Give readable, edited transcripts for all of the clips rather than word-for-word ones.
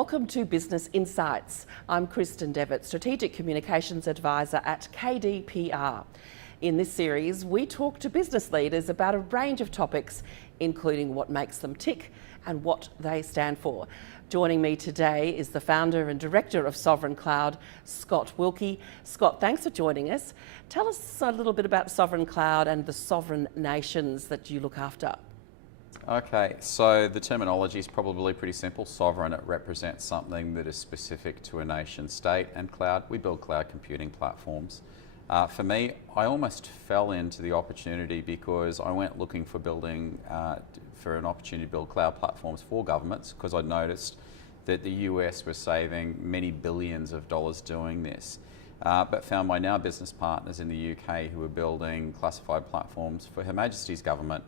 Welcome to Business Insights. I'm Kristin, Devitt, Strategic Communications Advisor at KDPR. In this series, we talk to business leaders about a range of topics, including what makes them tick and what they stand for. Joining me today is the founder and director of Sovereign Cloud, Scott Wilkie. Scott, thanks for joining us. Tell us a little bit about Sovereign Cloud and the sovereign nations that you look after. Okay, so the terminology is probably pretty simple. Sovereign, it represents something that is specific to a nation state, and cloud, we build cloud computing platforms. For me, I almost fell into the opportunity because I went looking for for an opportunity to build cloud platforms for governments, because I noticed that the US was saving many billions of dollars doing this. But found my now business partners in the UK who were building classified platforms for Her Majesty's government.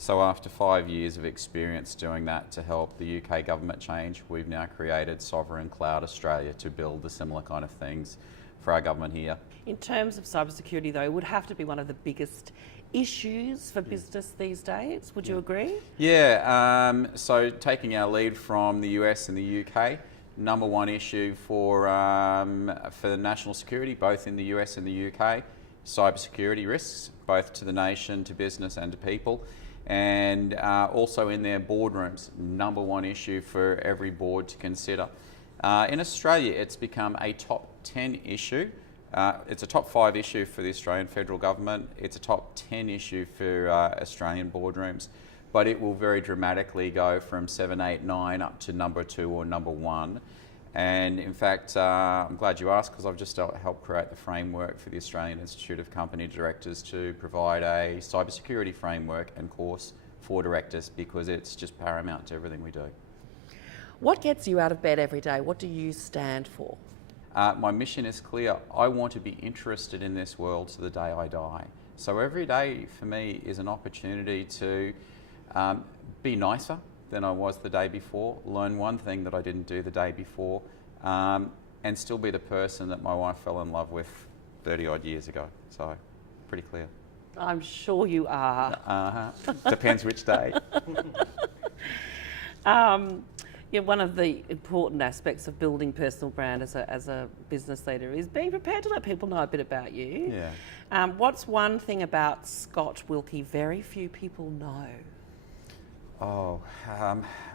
So after 5 years of experience doing that to help the UK government change, we've now created Sovereign Cloud Australia to build the similar kind of things for our government here. In terms of cybersecurity, though, it would have to be one of the biggest issues for business these days. Would you agree? Yeah, so taking our lead from the US and the UK, number one issue for national security, both in the US and the UK, cybersecurity risks, both to the nation, to business and to people. And also in their boardrooms, number one issue for every board to consider. In Australia, it's become a top 10 issue. It's a top 5 issue for the Australian federal government. It's a top 10 issue for Australian boardrooms, but it will very dramatically go from 7, 8, 9 up to number 2 or number 1. And in fact, I'm glad you asked, because I've just helped create the framework for the Australian Institute of Company Directors to provide a cybersecurity framework and course for directors, because it's just paramount to everything we do. What gets you out of bed every day? What do you stand for? My mission is clear. I want to be interested in this world to the day I die. So every day for me is an opportunity to be nicer than I was the day before, learn one thing that I didn't do the day before, and still be the person that my wife fell in love with 30 odd years ago. So, pretty clear. I'm sure you are. Depends which day. Yeah, one of the important aspects of building personal brand as a business leader is being prepared to let people know a bit about you. Yeah. What's one thing about Scott Wilkie very few people know? Oh,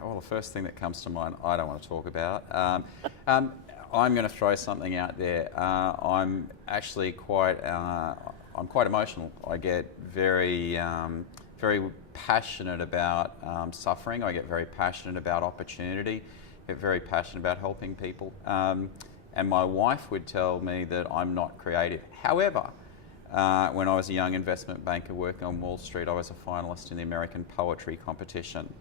well, the first thing that comes to mind, I don't want to talk about. I'm going to throw something out there. I'm actually quite emotional. I get very passionate about suffering. I get very passionate about opportunity. I get very passionate about helping people. And my wife would tell me that I'm not creative. However, when I was a young investment banker working on Wall Street, I was a finalist in the American Poetry Competition.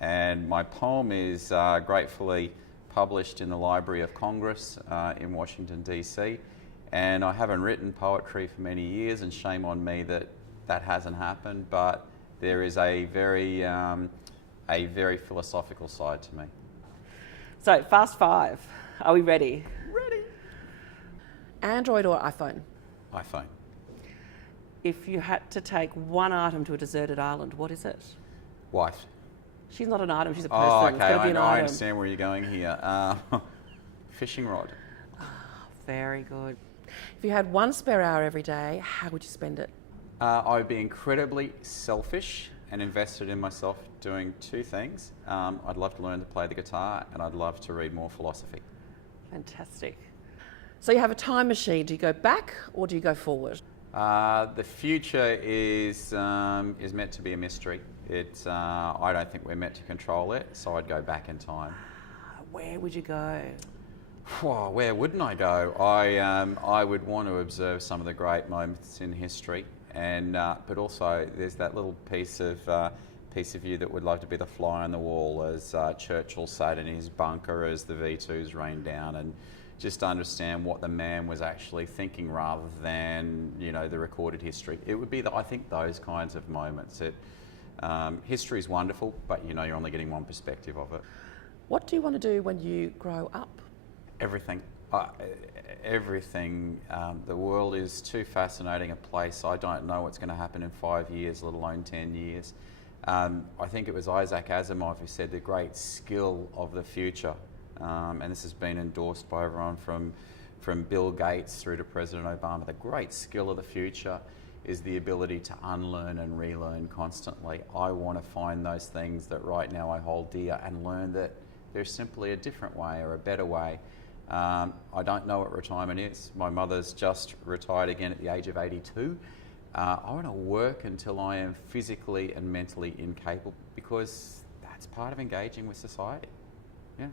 And my poem is gratefully published in the Library of Congress in Washington, DC. And I haven't written poetry for many years, and shame on me that that hasn't happened, but there is a very philosophical side to me. So, Fast 5. Are we ready? Ready. Android or iPhone? iPhone. If you had to take one item to a deserted island, what is it? Wife. She's not an item, she's a person. Oh, okay, It's got to be an item. I understand where you're going here. Fishing rod. Very good. If you had one spare hour every day, how would you spend it? I would be incredibly selfish and invested in myself doing 2 things. I'd love to learn to play the guitar, and I'd love to read more philosophy. Fantastic. So you have a time machine. Do you go back or do you go forward? The future is meant to be a mystery. I don't think we're meant to control it, so I'd go back in time. Where would you go? Whoa, where wouldn't I go? I would want to observe some of the great moments in history, and but also there's that little piece of you that would love to be the fly on the wall as Churchill sat in his bunker as the V2s rained down, and just understand what the man was actually thinking rather than, you know, the recorded history. It would be, I think, those kinds of moments. History is wonderful, but you know, you're only getting one perspective of it. What do you want to do when you grow up? Everything. Everything. The world is too fascinating a place. I don't know what's going to happen in 5 years, let alone 10 years. I think it was Isaac Asimov who said the great skill of the future and this has been endorsed by everyone from Bill Gates through to President Obama. The great skill of the future is the ability to unlearn and relearn constantly. I want to find those things that right now I hold dear and learn that there's simply a different way or a better way. I don't know what retirement is. My mother's just retired again at the age of 82. I want to work until I am physically and mentally incapable, because that's part of engaging with society. Yeah.